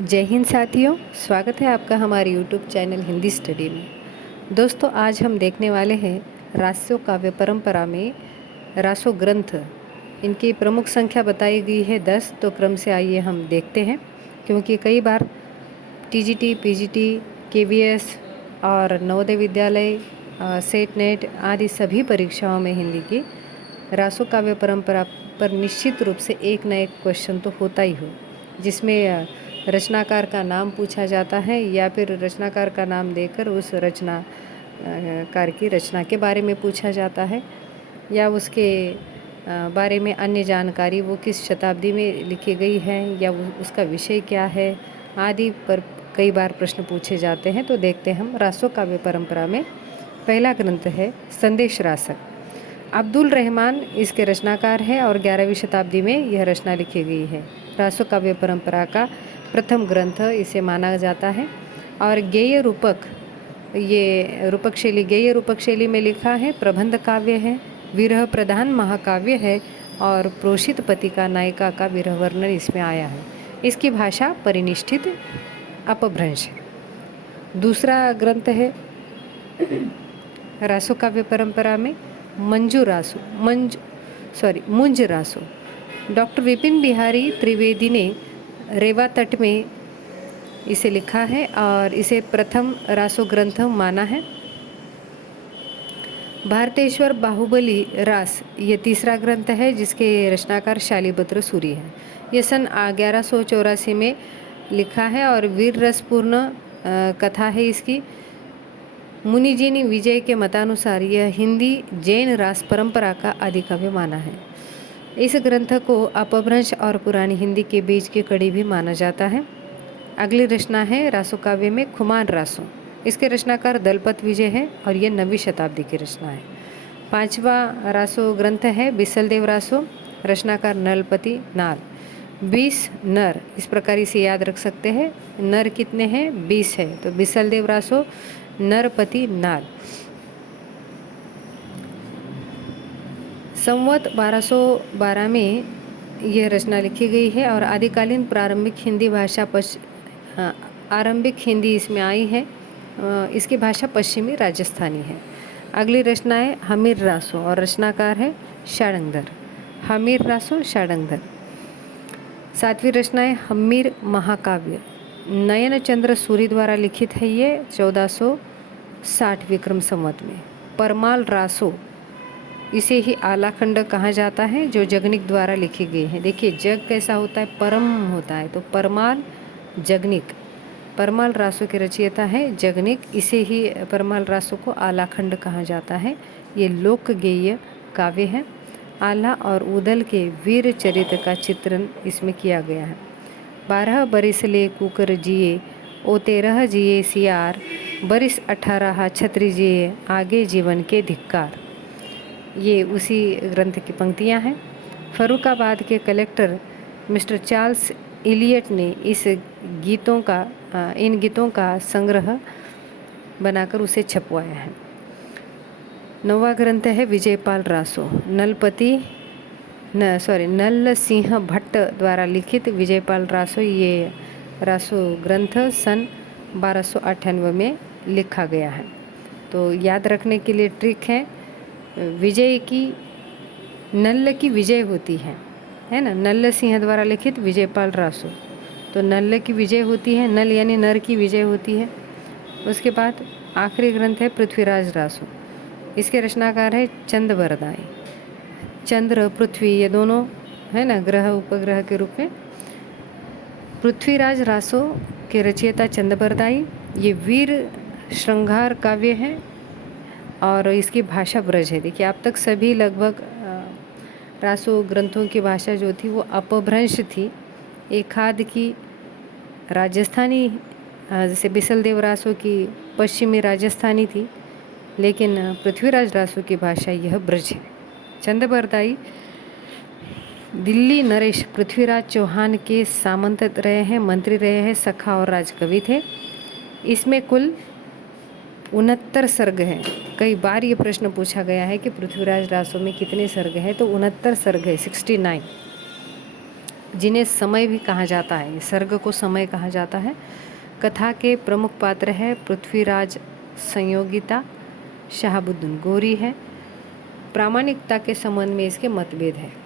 जय हिंद साथियों, स्वागत है आपका हमारे YouTube चैनल हिंदी स्टडी में। दोस्तों, आज हम देखने वाले हैं रासो काव्य परंपरा में रासो ग्रंथ। इनकी प्रमुख संख्या बताई गई है 10। तो क्रम से आइए हम देखते हैं, क्योंकि कई बार TGT, PGT, KVS और नवोदय विद्यालय, सेट नेट आदि सभी परीक्षाओं में हिंदी की रासो काव्य परंपरा पर निश्चित रूप से एक न एक क्वेश्चन तो होता ही हो, जिसमें रचनाकार का नाम पूछा जाता है या फिर रचनाकार का नाम देकर उस रचनाकार की रचना के बारे में पूछा जाता है, या उसके बारे में अन्य जानकारी, वो किस शताब्दी में लिखी गई है या उसका विषय क्या है आदि पर कई बार प्रश्न पूछे जाते हैं। तो देखते हैं हम रासो काव्य परंपरा में पहला ग्रंथ है संदेश रासक। अब्दुल रहमान इसके रचनाकार है और 11वीं शताब्दी में यह रचना लिखी गई है। रासो काव्य परंपरा का प्रथम ग्रंथ इसे माना जाता है और गेय रूपक, ये रूपक शैली, गेय रूपक शैली में लिखा है। प्रबंध काव्य है, विरह प्रधान महाकाव्य है और प्रोषित पति का नायिका का विरह वर्णन इसमें आया है। इसकी भाषा परिनिष्ठित अपभ्रंश है। दूसरा ग्रंथ है रासो काव्य परंपरा में मुंज रासो। डॉक्टर विपिन बिहारी त्रिवेदी ने रेवा तट में इसे लिखा है और इसे प्रथम रासो ग्रंथ माना है। भारतेश्वर बाहुबली रास ये तीसरा ग्रंथ है, जिसके रचनाकार शालिभद्र सूरी है। यह सन 1184 में लिखा है और वीर रसपूर्ण कथा है इसकी। मुनिजिनी विजय के मतानुसार यह हिंदी जैन रास परंपरा का आदिकाव्य माना है। इस ग्रंथ को अपभ्रंश और पुरानी हिंदी के बीच की कड़ी भी माना जाता है। अगली रचना है रासो काव्य में खुमान रासो। इसके रचनाकार दलपत विजय है और यह 9वीं शताब्दी की रचना है। पांचवा रासो ग्रंथ है बिसलदेव रासो, रचनाकार नलपति नाल। 20 नर, इस प्रकार इसे याद रख सकते हैं। नर कितने हैं? 20 है। तो बिसलदेव रासो, नरपति नाल। संवत 1212 में यह रचना लिखी गई है और आदिकालीन प्रारंभिक हिंदी भाषा आरंभिक हिंदी इसमें आई है। इसकी भाषा पश्चिमी राजस्थानी है। अगली रचना है हमीर रासो और रचनाकार है षडंगर। हमीर रासो, षडंगर। 7वीं रचना है हमीर महाकाव्य, नयन चंद्र सूरी द्वारा लिखित है। ये 1460 विक्रम संवत में। परमाल रासो, इसे ही आलाखंड कहा जाता है, जो जगनिक द्वारा लिखी गई है। देखिए, जग कैसा होता है? परम होता है, तो परमाल जगनिक। परमाल रासो के रचयिता है जगनिक, इसे ही परमाल रासो को आलाखंड कहा जाता है। ये लोक गेय काव्य है। आला और उदल के वीर चरित्र का चित्रण इसमें किया गया है। 12 बरिस ले कुकर जिए, ओ 13 जिए सियार, बरिस 18 छत्री जिए, आगे जीवन के धिक्कार। ये उसी ग्रंथ की पंक्तियां हैं। फर्रुखाबाद के कलेक्टर मिस्टर चार्ल्स इलियट ने इन गीतों का संग्रह बनाकर उसे छपवाया है। 9वां ग्रंथ है विजयपाल रासो। नल सिंह भट्ट द्वारा लिखित विजयपाल रासो। ये रासो ग्रंथ सन 1298 में लिखा गया है। तो याद रखने के लिए ट्रिक है, नल्ल की विजय होती है ना। नल्ल सिंह द्वारा लिखित विजयपाल रासो, तो नल्ल की विजय होती है, नल यानी नर की विजय होती है। उसके बाद आखिरी ग्रंथ है पृथ्वीराज रासो। इसके रचनाकार है चंद्रबरदाई। चंद्र पृथ्वी ये दोनों है ना, ग्रह उपग्रह के रूप में। पृथ्वीराज रासो के रचयिता चंद्रबरदाई। ये वीर श्रृंगार काव्य है और इसकी भाषा ब्रज है। देखिए, अब तक सभी लगभग रासो ग्रंथों की भाषा जो थी वो अपभ्रंश थी। एक आध की राजस्थानी, जैसे बिसलदेव रासो की पश्चिमी राजस्थानी थी, लेकिन पृथ्वीराज रासो की भाषा यह ब्रज है। चंद्रबरदाई दिल्ली नरेश पृथ्वीराज चौहान के सामंत रहे हैं, मंत्री रहे हैं, सखा और राजकवि थे। इसमें कुल 69 सर्ग हैं। कई बार ये प्रश्न पूछा गया है कि पृथ्वीराज रासो में कितने सर्ग हैं, तो 69 सर्ग है, 69। जिन्हें समय भी कहा जाता है, सर्ग को समय कहा जाता है। कथा के प्रमुख पात्र है पृथ्वीराज, संयोगिता, शहाबुद्दीन गोरी है। प्रामाणिकता के संबंध में इसके मतभेद है।